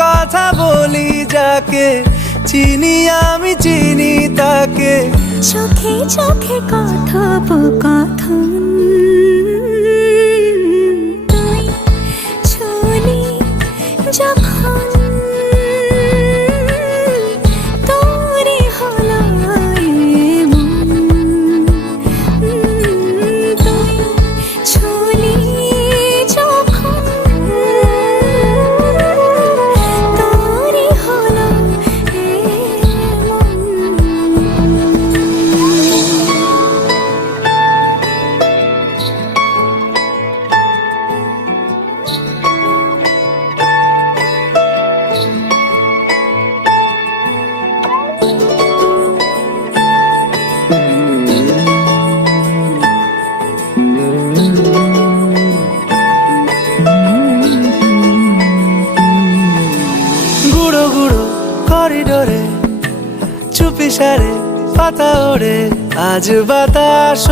কথা বলি যাকে, চিনি আমি চিনি তাকে। চোখে চোখে কথোপকথন, তুই ছুলি যখন তোরই হলো এমন। তুই ছুলি যখন তোরই হলো এমন। গুঁড়ো গুঁড়ো করিডোরে চুপি সারে পাতা ওড়ে, আজ বাতাস